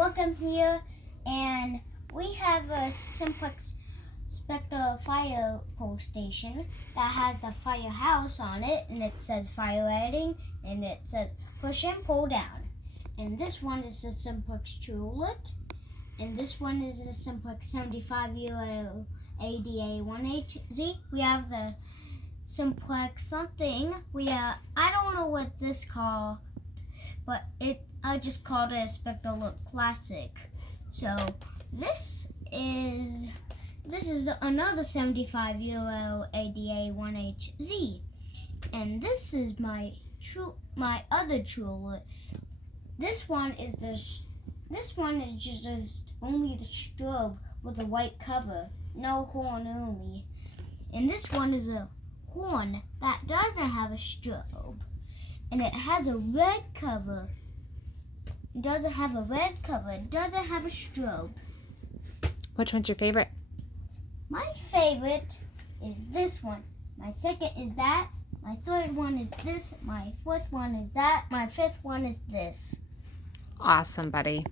welcome here, and we have a Simplex Spectre fire pole station that has a firehouse on it, and it says fire rating, and it says push and pull down. And this one is the Simplex Trulet, and this one is the Simplex 75 Euro ADA 1HZ. We have the Simplex something. I don't know what this called, but I just called it a Spectre Look Classic. So this is another 75 Euro ADA 1HZ, and this is my other Trulet. This one is just only the strobe with a white cover, no horn only. And this one is a horn that doesn't have a strobe, and it has a red cover. It doesn't have a red cover. It doesn't have a strobe. Which one's your favorite? My favorite is this one. My second is that. My third one is this. My fourth one is that. My fifth one is this. Awesome, buddy.